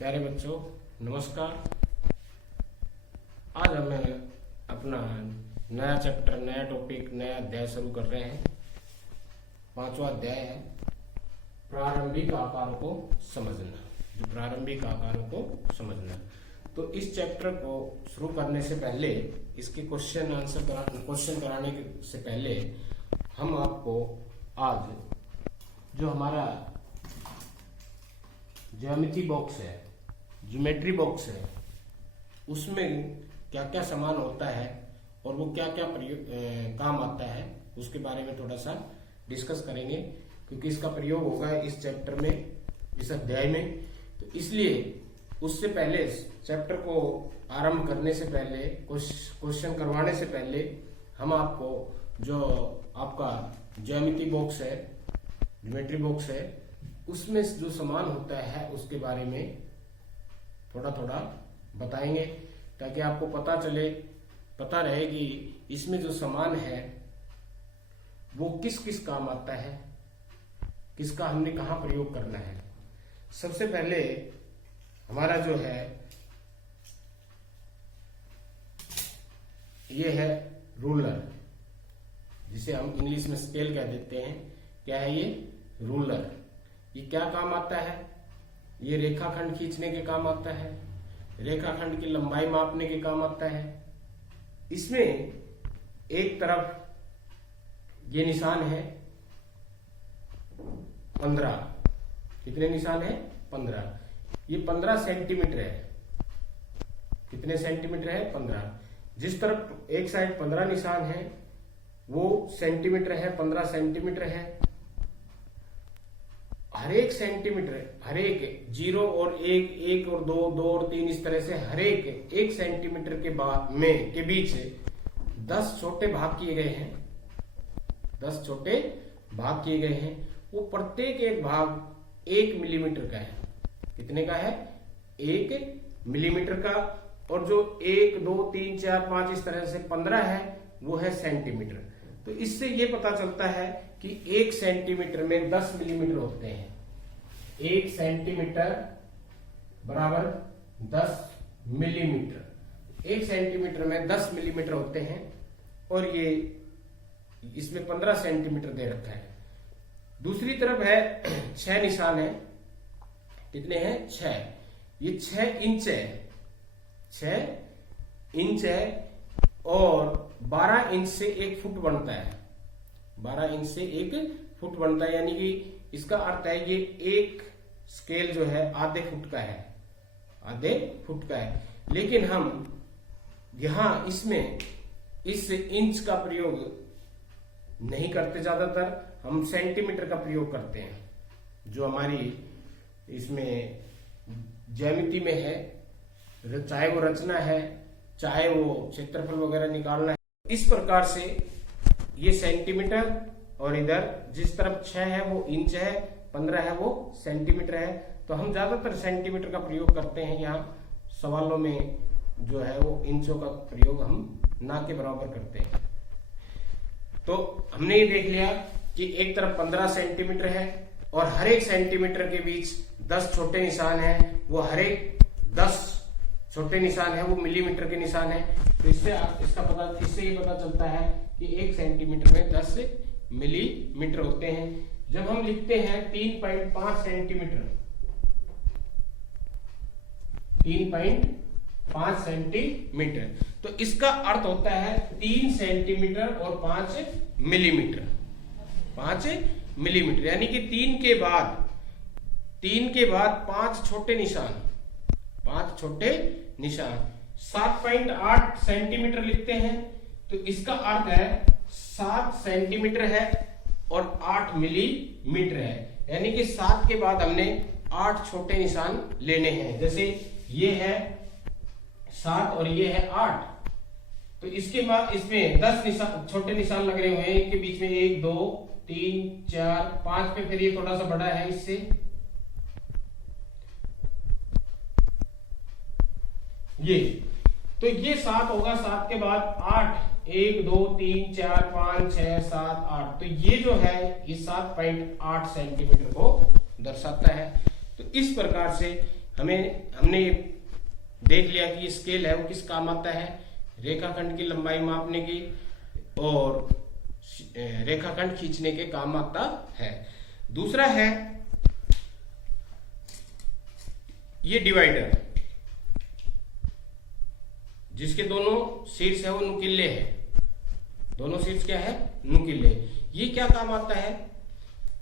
प्यारे बच्चों नमस्कार। आज हम अपना नया चैप्टर, नया टॉपिक, नया अध्याय शुरू कर रहे हैं। 5वां अध्याय है प्रारंभिक आकारों को समझना। जो प्रारंभिक आकारों को समझना, तो इस चैप्टर को शुरू करने से पहले, इसके क्वेश्चन कराने से पहले हम आपको आज जो हमारा ज्यामिति बॉक्स है, ज्योमेट्री बॉक्स है, उसमें क्या क्या सामान होता है और वो क्या क्या काम आता है, उसके बारे में थोड़ा सा डिस्कस करेंगे, क्योंकि इसका प्रयोग होगा इस चैप्टर में, इस अध्याय में। तो इसलिए उससे पहले, चैप्टर को आरंभ करने से पहले, क्वेश्चन करवाने से पहले, हम आपको जो आपका ज्यामिति बॉक्स है, ज्योमेट्री बॉक्स है, उसमें जो सामान होता है उसके बारे में थोड़ा थोड़ा बताएंगे, ताकि आपको पता रहे कि इसमें जो सामान है वो किस किस काम आता है, किसका हमने कहाँ प्रयोग करना है। सबसे पहले हमारा जो है ये है रूलर, जिसे हम इंग्लिश में स्केल कह देते हैं। क्या है ये? रूलर। ये क्या काम आता है? ये रेखाखंड खींचने के काम आता है, रेखाखंड की लंबाई मापने के काम आता है। इसमें एक तरफ ये निशान है 15। कितने निशान है? 15। ये 15 सेंटीमीटर है। कितने सेंटीमीटर है? 15। जिस तरफ एक साइड 15 निशान है वो सेंटीमीटर है, 15 सेंटीमीटर है। हर एक सेंटीमीटर, हर एक 0 और 1, 1 और 2, 2 और 3, इस तरह से हर एक 1 सेंटीमीटर के बीच 10 छोटे भाग किए गए हैं। 10 छोटे भाग किए गए हैं। वो प्रत्येक एक भाग 1 मिलीमीटर का है। कितने का है? 1 मिलीमीटर का। और जो 1, 2, 3, 4, 5 इस तरह से 15 है वो है सेंटीमीटर। तो इससे ये पता चलता है कि 1 सेंटीमीटर में 10 मिलीमीटर होते हैं। 1 सेंटीमीटर बराबर 10 मिलीमीटर। 1 सेंटीमीटर में 10 मिलीमीटर होते हैं। और ये इसमें 15 सेंटीमीटर दे रखा है। दूसरी तरफ है 6 निशान है। कितने हैं? 6। ये 6 इंच है। 6 इंच है और 12 इंच से 1 फुट बनता है। 12 इंच से 1 फुट बनता है, यानी कि इसका अर्थ है ये एक स्केल जो है आधे फुट का है। आधे फुट का है। लेकिन हम यहां इसमें इस इंच का प्रयोग नहीं करते, ज्यादातर हम सेंटीमीटर का प्रयोग करते हैं, जो हमारी इसमें ज्यामिति में है। चाहे वो रचना है, चाहे वो क्षेत्रफल वगैरह निकालना है। इस प्रकार से ये सेंटीमीटर, और इधर जिस तरफ 6 है वो इंच है, 15 है वो सेंटीमीटर है। तो हम ज्यादातर सेंटीमीटर का प्रयोग करते हैं। यहाँ सवालों में जो है वो इंचों का प्रयोग हम ना के बराबर करते हैं। तो हमने ये देख लिया कि एक तरफ 15 सेंटीमीटर है और हर एक सेंटीमीटर के बीच 10 छोटे निशान है। वो हर एक 10 छोटे निशान है वो मिलीमीटर के निशान है। तो इससे ये पता चलता है कि 1 सेंटीमीटर में 10 मिलीमीटर होते हैं। जब हम लिखते हैं 3.5 सेंटीमीटर, 3.5 सेंटीमीटर, तो इसका अर्थ होता है 3 सेंटीमीटर और 5 मिलीमीटर। 5 मिलीमीटर यानी कि 3 के बाद 5 छोटे निशान, 5 छोटे निशान। 7.8 सेंटीमीटर लिखते हैं तो इसका अर्थ है 7 सेंटीमीटर है और 8 मिलीमीटर है। यानी कि 7 के बाद हमने 8 छोटे निशान लेने हैं। जैसे ये है 7 और ये है 8, तो इसके बाद इसमें 10 निशान, छोटे निशान लग रहे हुए हैं। इनके बीच में 1, 2, 3, 4, 5 पे फिर ये थोड़ा सा बड़ा है इससे। ये तो ये 7 होगा। 7 के बाद 8, 1, 2, 3, 4, 5, 6, 7, 8। तो ये जो है ये 7.8 सेंटीमीटर को दर्शाता है। तो इस प्रकार से हमने देख लिया कि स्केल है वो किस काम आता है, रेखाखंड की लंबाई मापने की और रेखाखंड खींचने के काम आता है। दूसरा है ये डिवाइडर, जिसके दोनों शीर्ष है वो नुकीले हैं, दोनों शीर्ष क्या है, नुकीले। ये क्या काम आता है,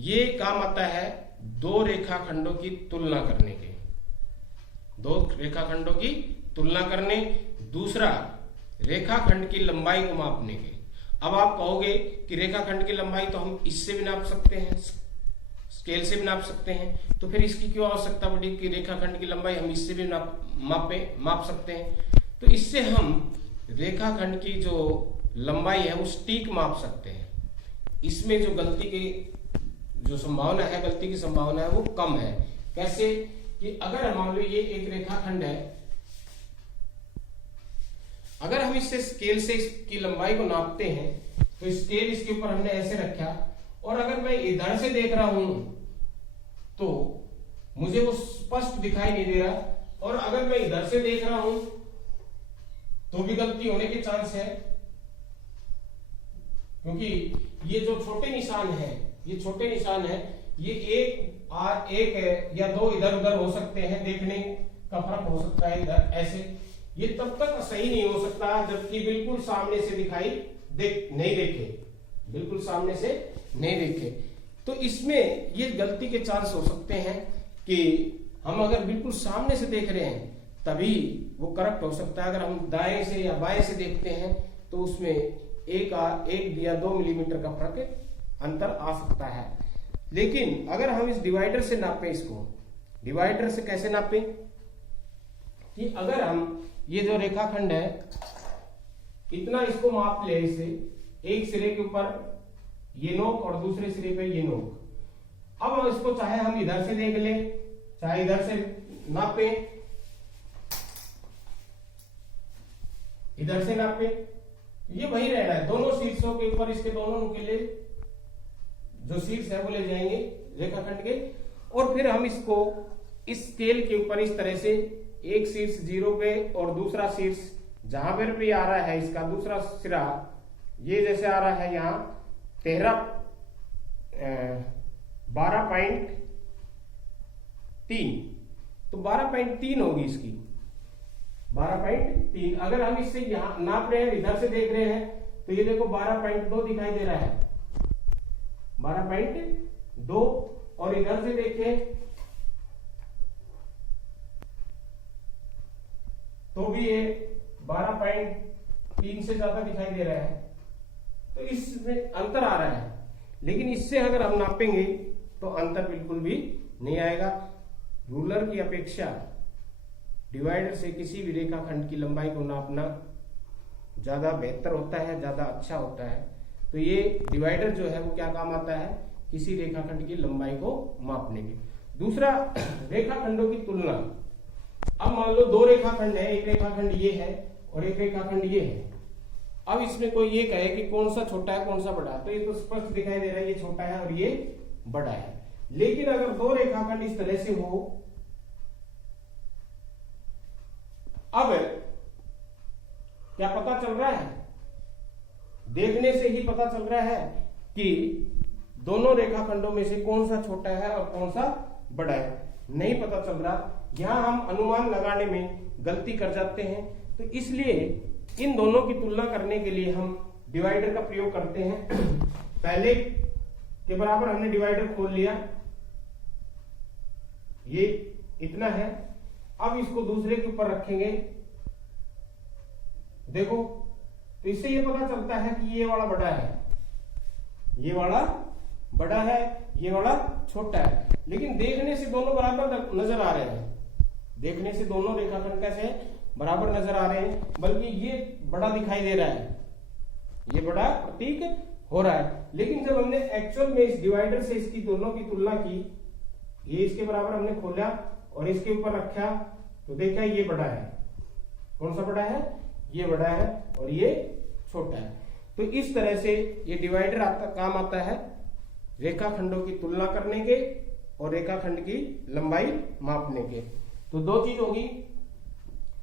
ये काम आता है दो रेखाखंडों की तुलना करने के, दो रेखाखंडों की तुलना करने, दूसरा रेखाखंड की लंबाई को मापने के। अब आप कहोगे कि रेखाखंड की लंबाई तो हम इससे भी नाप सकते हैं, स्केल से भी नाप सकते हैं, तो फिर इसकी क्यों आवश्यकता पड़ी कि रेखाखंड की लंबाई हम इससे भी माप सकते हैं। तो इससे हम रेखाखंड की जो लंबाई है वो सटीक माप सकते हैं। इसमें जो गलती की जो संभावना है, गलती की संभावना है वो कम है। कैसे कि अगर मान लो ये एक रेखाखंड है, अगर हम इससे स्केल से इसकी लंबाई को नापते हैं तो स्केल इसके ऊपर हमने ऐसे रखा, और अगर मैं इधर से देख रहा हूं तो मुझे वो स्पष्ट दिखाई नहीं दे रहा, और अगर मैं इधर से देख रहा हूं तो भी गलती होने के चांस है, क्योंकि ये जो छोटे निशान है, ये छोटे निशान है, ये एक या दो इधर उधर हो सकते हैं, देखने का फर्क हो सकता है इधर ऐसे, ये तब तक सही नहीं हो सकता जबकि बिल्कुल सामने से नहीं देखे, बिल्कुल सामने से नहीं देखे। तो इसमें ये गलती के चांस हो सकते हैं कि हम अगर बिल्कुल सामने से देख रहे हैं तभी वो करेक्ट हो सकता है। अगर हम दाएं से या बाएं से देखते हैं तो उसमें एक या 2 मिलीमीटर का फर्क अंतर आ सकता है। लेकिन अगर हम इस डिवाइडर से नापें, इसको डिवाइडर से कैसे नापें कि अगर हम ये जो रेखाखंड है इतना इसको माप ले, इसे एक सिरे के ऊपर ये नोक और दूसरे सिरे पे ये नोक। अब हम इसको चाहे हम इधर से देख लें चाहे इधर से नापे, इधर से नापे, ये वही रहना है। दोनों शीर्षों के ऊपर इसके दोनों नुकीले जो शीर्ष है वो ले जाएंगे रेखाखंड के, और फिर हम इसको इस स्केल के ऊपर इस तरह से एक शीर्ष 0 पे और दूसरा शीर्ष जहां पर भी आ रहा है, इसका दूसरा सिरा ये जैसे आ रहा है यहां 12.3, तो 12.3 होगी इसकी, 12.3। अगर हम इससे यहां नाप रहे हैं, इधर से देख रहे हैं तो ये देखो 12.2 दिखाई दे रहा है, 12.2, और इधर से देखें तो भी ये 12.3 से ज्यादा दिखाई दे रहा है, तो इसमें अंतर आ रहा है। लेकिन इससे अगर हम नापेंगे तो अंतर बिल्कुल भी नहीं आएगा। रूलर की अपेक्षा डिवाइडर से किसी भी रेखाखंड की लंबाई को नापना ज्यादा बेहतर होता है, ज्यादा अच्छा होता है। तो ये डिवाइडर जो है वो क्या काम आता है, किसी रेखाखंड की लंबाई को मापने के। दूसरा, रेखाखंडों की तुलना। अब मान लो दो रेखाखंड है, एक रेखाखंड ये है और एक रेखाखंड ये है। अब इसमें कोई ये कहे कि कौन सा छोटा है कौन सा बड़ा है, तो ये तो स्पष्ट दिखाई दे रहा है ये छोटा है और ये बड़ा है। लेकिन अगर दो रेखाखंड इस तरह से हो, अब क्या पता चल रहा है, देखने से ही पता चल रहा है कि दोनों रेखाखंडों में से कौन सा छोटा है और कौन सा बड़ा है, नहीं पता चल रहा। यहां हम अनुमान लगाने में गलती कर जाते हैं, तो इसलिए इन दोनों की तुलना करने के लिए हम डिवाइडर का प्रयोग करते हैं। पहले के बराबर हमने डिवाइडर खोल लिया, ये इतना है। अब इसको दूसरे के ऊपर रखेंगे, देखो तो इससे ये पता चलता है कि ये वाला बड़ा है, ये वाला बड़ा है, ये वाला छोटा है। लेकिन देखने से दोनों बराबर नजर आ रहे हैं, देखने से दोनों रेखाखंड कैसे बराबर नजर आ रहे हैं, बल्कि ये बड़ा दिखाई दे रहा है, ये बड़ा प्रतीक हो रहा है। लेकिन जब हमने एक्चुअल में इस डिवाइडर से इसकी दोनों की तुलना की, ये इसके बराबर हमने खोला और इसके ऊपर रखा, तो देखा ये बड़ा है। कौन सा बड़ा है, ये बड़ा है और ये छोटा है। तो इस तरह से ये डिवाइडर काम आता है रेखाखंडों की तुलना करने के और रेखाखंड की लंबाई मापने के। तो दो चीज होगी।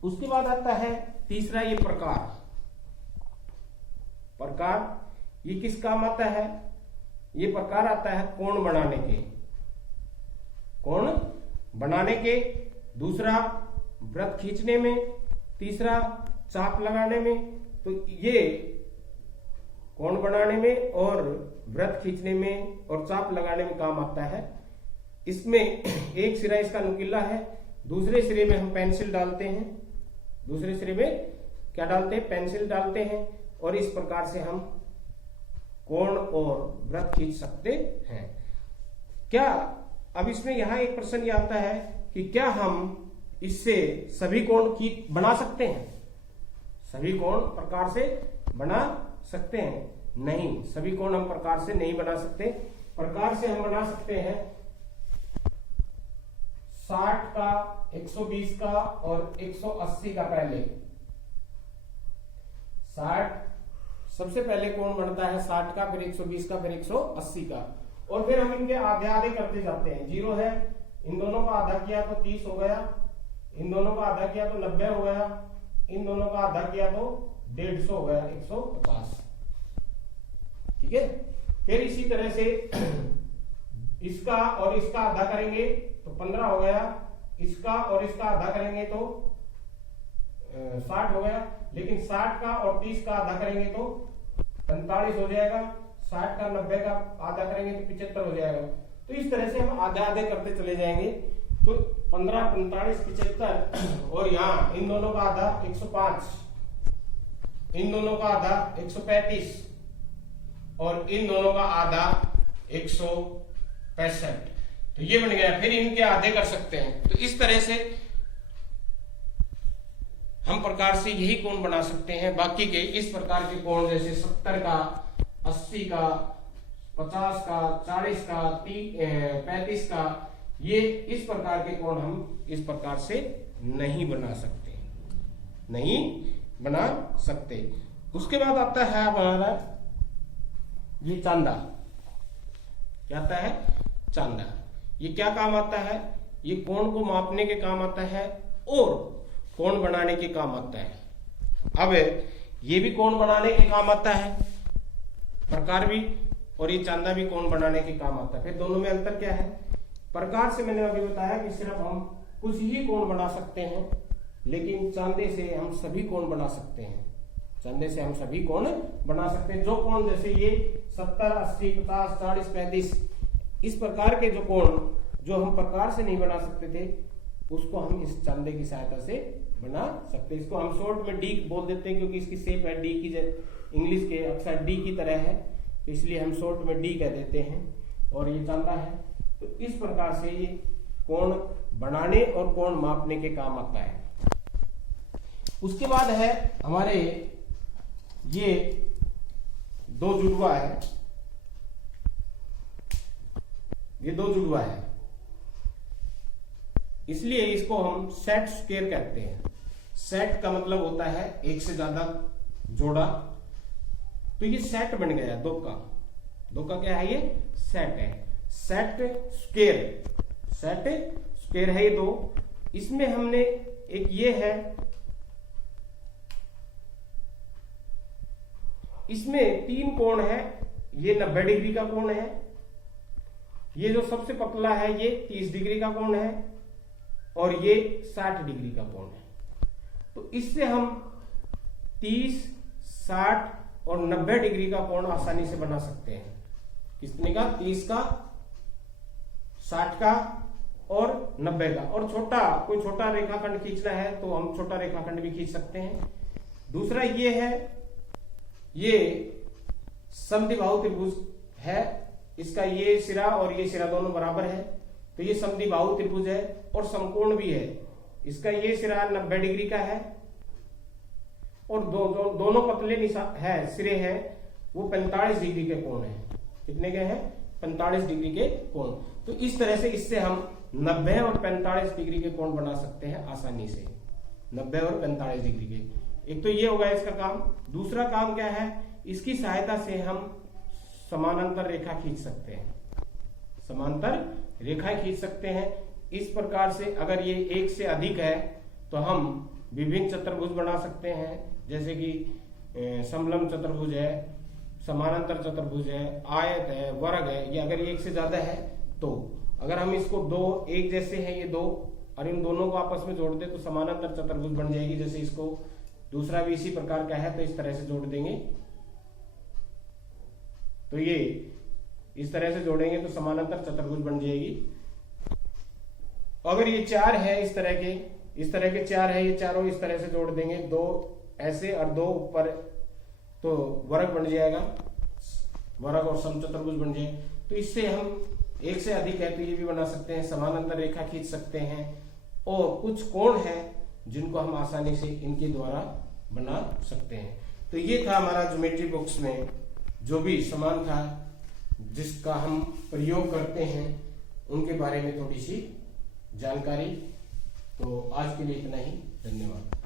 उसके बाद आता है तीसरा ये प्रकार। प्रकार ये किस काम आता है? ये प्रकार आता है कोण बनाने के, कोण बनाने के, दूसरा वृत्त खींचने में, तीसरा चाप लगाने में। तो ये कोण बनाने में और वृत्त खींचने में और चाप लगाने में काम आता है। इसमें एक सिरा इसका नुकीला है, दूसरे सिरे में हम पेंसिल डालते हैं, दूसरे सिरे में क्या डालते हैं? पेंसिल डालते हैं, और इस प्रकार से हम कोण और वृत्त खींच सकते हैं। क्या अब इसमें यहां एक प्रश्न ये आता है कि क्या हम इससे सभी कोण की बना सकते हैं? सभी कोण प्रकार से बना सकते हैं? नहीं, सभी कोण हम प्रकार से नहीं बना सकते। प्रकार से हम बना सकते हैं 60 का, 120 का और 180 का। पहले 60 सबसे पहले कोण बनता है 60 का, फिर 120 का, फिर 180 का, और फिर हम इनके आधे आधे करते जाते हैं। 0 है, इन दोनों का आधा किया तो 30 हो गया, इन दोनों का आधा किया तो 90 हो गया, इन दोनों का आधा किया तो 150 हो गया, 150। ठीक है। फिर इसी तरह से इसका और इसका आधा करेंगे तो 15 हो गया, इसका और इसका आधा करेंगे तो 60 हो गया, लेकिन 60 का और 30 का आधा करेंगे तो 45 हो जाएगा, 60 का 90 का आधा करेंगे तो 75 हो जाएगा। तो इस तरह से हम आधे आधे करते चले जाएंगे। तो 15, 45, 75, और यहाँ इन दोनों का आधा 105, इन दोनों का आधा 135, और इन दोनों का आधा 165। तो ये बन गया। फिर इनके आधे कर सकते हैं। तो इस तरह से हम प्रकार से यही कोण बना सकते हैं। बाकी के इस प्रकार के कोण जैसे 70 का, 80 का, 50 का, 40 का, 35 का, ये इस प्रकार के कोण हम इस प्रकार से नहीं बना सकते, नहीं बना सकते। उसके बाद आता है हमारा ये चांदा। क्या आता है? चांदा। ये क्या काम आता है? ये कोण को मापने के काम आता है और कोण बनाने के काम आता है। अब ये भी कोण बनाने के काम आता है, प्रकार भी, और ये चांदा भी कोण बनाने के काम आता है। फिर दोनों में अंतर क्या है? प्रकार से मैंने अभी बताया कि सिर्फ हम कुछ ही कोण बना सकते हैं, लेकिन चांदे से हम सभी कोण बना सकते हैं। चांदे से हम सभी कोण बना सकते हैं। जो कोण जैसे ये 70, 80, 50, 40, 35, इस प्रकार के जो कोण जो हम प्रकार से नहीं बना सकते थे, उसको हम इस चांदे की सहायता से बना सकते हैं। इसको हम शॉर्ट में डी बोल देते हैं, क्योंकि इसकी शेप है डी की, इंग्लिश के अक्षर डी की तरह है, तो इसलिए हम शॉर्ट में डी कह देते हैं, और ये चांदा है। तो इस प्रकार से ये कोण बनाने और कोण मापने के काम आता है। उसके बाद है हमारे ये दो जुड़वा है, ये दो जुड़वा है, इसलिए इसको हम सेट स्क्वायर कहते हैं। सेट का मतलब होता है एक से ज्यादा जोड़ा। तो ये सेट बन गया दो का। दो का क्या है? ये सेट है। सेट स्क्वायर, सेट स्क्वायर है ये दो। इसमें हमने एक ये है, इसमें 3 कोण है। ये 90 डिग्री का कोण है, ये जो सबसे पतला है ये 30 डिग्री का कोण है, और ये 60 डिग्री का कोण है। तो इससे हम 30, 60 और 90 डिग्री का कोण आसानी से बना सकते हैं। कितने का? 30 का, 60 का और 90 का। और कोई छोटा रेखाखंड खींचना है तो हम छोटा रेखाखंड भी खींच सकते हैं। दूसरा ये है, ये समद्विबाहु त्रिभुज है। इसका ये सिरा और ये सिरा दोनों बराबर है, तो ये समद्विबाहु त्रिभुज है और समकोण भी है। इसका ये सिरा 90 डिग्री का है, और दोनों पतले है सिरे हैं, वो 45 डिग्री के कोण है। कितने के हैं? 45 डिग्री के कोण। तो इस तरह से इससे हम 90 और 45 डिग्री के कोण बना सकते हैं आसानी से। 90 और 45 डिग्री के। एक तो ये होगा इसका काम। दूसरा काम क्या है? इसकी सहायता से हम समानांतर रेखा खींच सकते हैं। समांतर रेखा खींच सकते हैं। इस प्रकार से अगर ये एक से अधिक है तो हम विभिन्न चतुर्भुज बना सकते हैं, जैसे कि समलंब चतुर्भुज है, समानांतर चतुर्भुज है, आयत है, वर्ग है। ये अगर एक से ज्यादा है तो अगर हम इसको दो एक जैसे हैं ये दो और इन दोनों को आपस में जोड़ दे तो समानांतर चतुर्भुज बन जाएगी। जैसे इसको दूसरा भी इसी प्रकार का है तो इस तरह से जोड़ देंगे, तो ये इस तरह से जोड़ेंगे तो समानांतर चतुर्भुज बन जाएगी। अगर ये चार है इस तरह के चार है, ये चारों इस तरह से जोड़ देंगे, दो ऐसे और दो ऊपर, तो वर्ग बन जाएगा, वर्ग और समचतुर्भुज बन जाए। तो इससे हम एक से अधिक है तो ये भी बना सकते हैं, समानांतर रेखा खींच सकते हैं और कुछ कोण है जिनको हम आसानी से इनके द्वारा बना सकते हैं। तो ये था हमारा ज्योमेट्री बॉक्स में जो भी सामान था जिसका हम प्रयोग करते हैं उनके बारे में थोड़ी सी जानकारी। तो आज के लिए इतना ही, धन्यवाद।